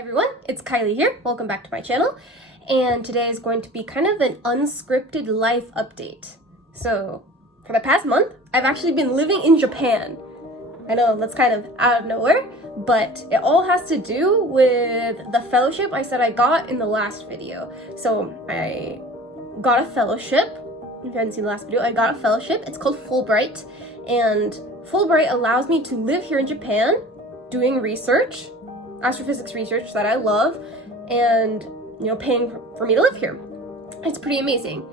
everyone, it's Kylie here. Welcome back to my channel. And today is going to be kind of an unscripted life update. So, for the past month, I've actually been living in Japan. I know that's kind of out of nowhere, but it all has to do with the fellowship I said I got in the last video. So, I got a fellowship. If you haven't seen the last video, I got a fellowship. It's called Fulbright. And Fulbright allows me to live here in Japan doing research, astrophysics research that I love, and paying for me to live here. It's pretty amazing.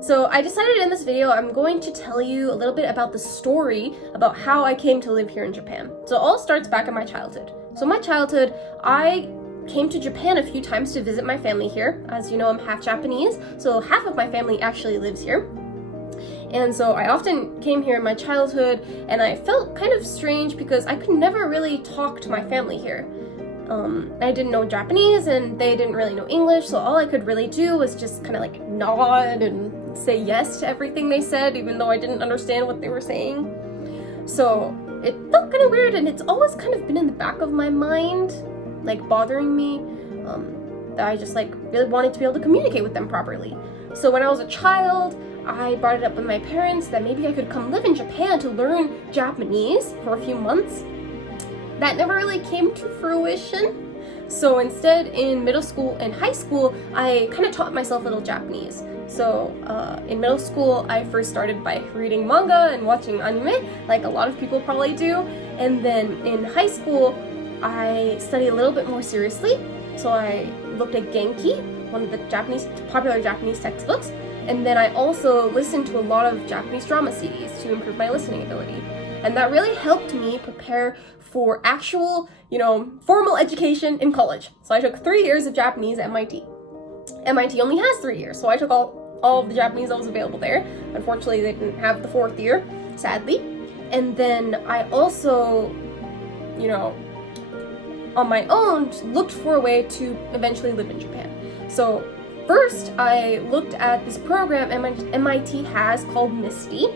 So I decided in this video I'm going to tell you a little bit about the story about how I came to live here in Japan. So it all starts back in my childhood. So my childhood, I came to Japan a few times to visit my family here. As you know, I'm half Japanese, so half of my family actually lives here. And so I often came here in my childhood, and I felt kind of strange because I could never really talk to my family here. I didn't know Japanese, and they didn't really know English, so all I could really do was just kind of like nod and say yes to everything they said, even though I didn't understand what they were saying. So it felt kind of weird, and it's always kind of been in the back of my mind, like bothering me, that I just really wanted to be able to communicate with them properly. So when I was a child, I brought it up with my parents that maybe I could come live in Japan to learn Japanese for a few months. That never really came to fruition. So instead, in middle school and high school, I kind of taught myself a little Japanese. So in middle school, I first started by reading manga and watching anime, like a lot of people probably do. And then in high school, I studied a little bit more seriously. So I looked at Genki, one of the popular Japanese textbooks. And then I also listened to a lot of Japanese drama CDs to improve my listening ability. And that really helped me prepare for actual, formal education in college. So I took 3 years of Japanese at MIT. MIT only has 3 years, so I took all of the Japanese that was available there. Unfortunately, they didn't have the 4th year, sadly. And then I also, on my own, looked for a way to eventually live in Japan. So first, I looked at this program MIT has called MISTY.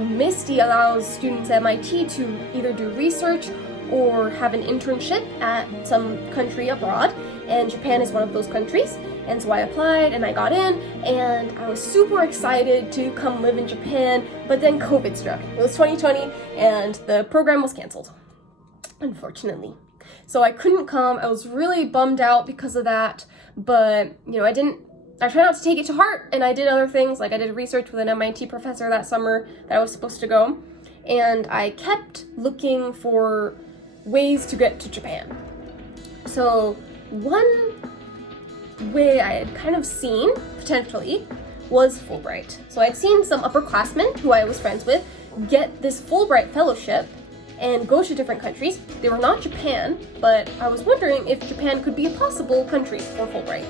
MISTY allows students at MIT to either do research or have an internship at some country abroad, and Japan is one of those countries. And so I applied and I got in, and I was super excited to come live in Japan, but then COVID struck. It was 2020 and the program was canceled, unfortunately. So I couldn't come. I was really bummed out because of that, but I tried not to take it to heart, and I did other things, like I did research with an MIT professor that summer that I was supposed to go, and I kept looking for ways to get to Japan. So one way I had kind of seen, potentially, was Fulbright. So I'd seen some upperclassmen who I was friends with get this Fulbright fellowship and go to different countries. They were not Japan, but I was wondering if Japan could be a possible country for Fulbright.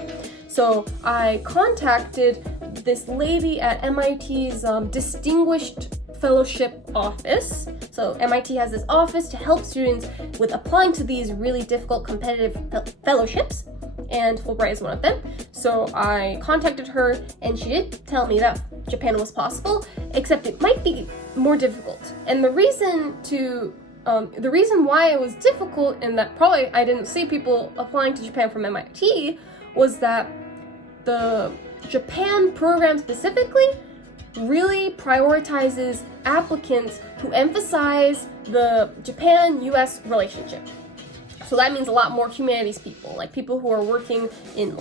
So I contacted this lady at MIT's Distinguished Fellowship Office. So MIT has this office to help students with applying to these really difficult competitive fellowships, and Fulbright is one of them. So I contacted her, and she did tell me that Japan was possible, except it might be more difficult. And the reason why it was difficult, and that probably I didn't see people applying to Japan from MIT, was that the Japan program specifically really prioritizes applicants who emphasize the Japan-US relationship. So that means a lot more humanities people, like people who are working in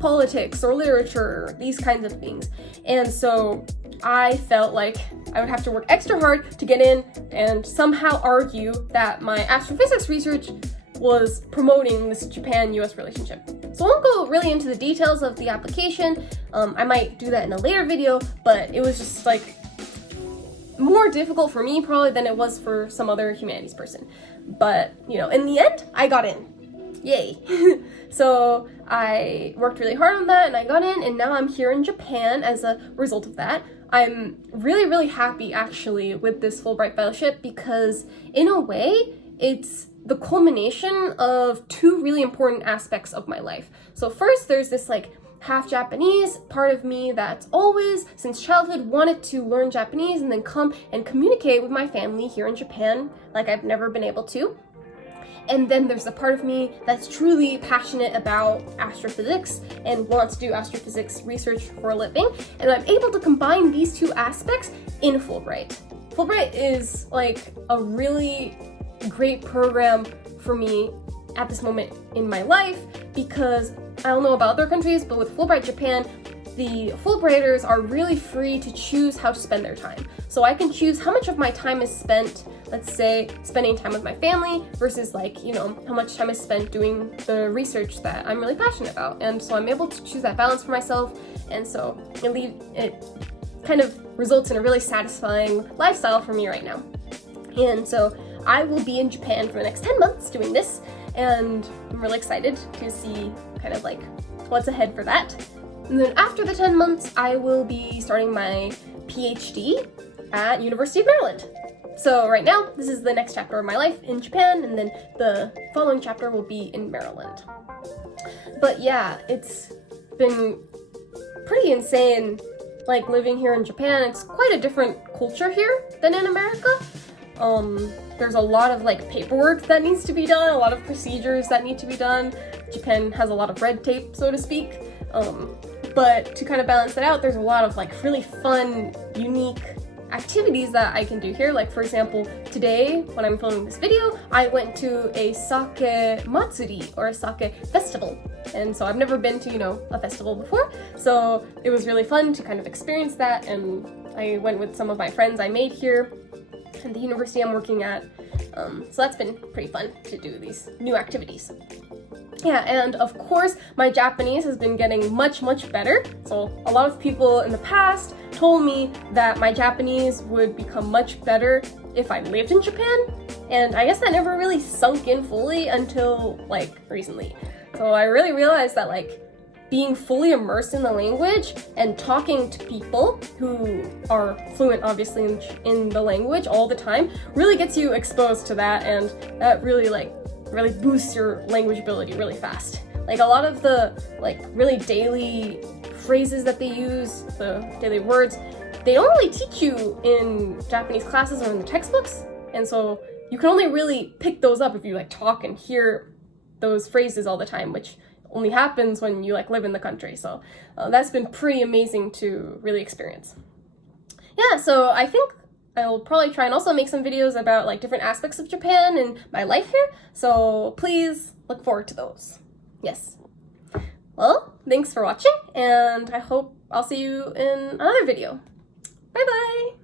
politics or literature, these kinds of things. And so I felt like I would have to work extra hard to get in and somehow argue that my astrophysics research was promoting this Japan-US relationship. So I won't go really into the details of the application. I might do that in a later video, but it was just more difficult for me probably than it was for some other humanities person. But, in the end, I got in. Yay. So I worked really hard on that, and I got in, and now I'm here in Japan as a result of that. I'm really, really happy actually with this Fulbright fellowship because in a way, it's the culmination of two really important aspects of my life. So first, there's this half Japanese part of me that's always, since childhood, wanted to learn Japanese and then come and communicate with my family here in Japan like I've never been able to. And then there's the part of me that's truly passionate about astrophysics and wants to do astrophysics research for a living. And I'm able to combine these two aspects in Fulbright. Fulbright is like a really great program for me at this moment in my life because I don't know about other countries, but with Fulbright Japan, the Fulbrighters are really free to choose how to spend their time. So I can choose how much of my time is spent, let's say, spending time with my family versus like, you know, how much time is spent doing the research that I'm really passionate about. And so I'm able to choose that balance for myself. And so it kind of results in a really satisfying lifestyle for me right now. And so I will be in Japan for the next 10 months doing this. And I'm really excited to see kind of like what's ahead for that. And then after the 10 months, I will be starting my PhD at University of Maryland. So right now, this is the next chapter of my life in Japan, and then the following chapter will be in Maryland. But yeah, it's been pretty insane, like living here in Japan. It's quite a different culture here than in America. There's a lot of like paperwork that needs to be done, a lot of procedures that need to be done. Japan has a lot of red tape, so to speak. But to kind of balance that out, there's a lot of like really fun, unique activities that I can do here. Like for example, today when I'm filming this video, I went to a sake matsuri or a sake festival. And so I've never been to, you know, a festival before. So it was really fun to kind of experience that. And I went with some of my friends I made here at the university I'm working at. So that's been pretty fun to do these new activities. Yeah, and of course, my Japanese has been getting much, much better. So a lot of people in the past told me that my Japanese would become much better if I lived in Japan. And I guess that never really sunk in fully until like recently. So I really realized that like being fully immersed in the language and talking to people who are fluent obviously in the language all the time really gets you exposed to that, and that really boosts your language ability really fast. Like a lot of the like really daily phrases that they use, the daily words, they don't really teach you in Japanese classes or in the textbooks. And so you can only really pick those up if you like talk and hear those phrases all the time, which only happens when you like live in the country. So that's been pretty amazing to really experience. Yeah, so I think I'll probably try and also make some videos about like different aspects of Japan and my life here. So please look forward to those. Yes. Well, thanks for watching, and I hope I'll see you in another video. Bye bye!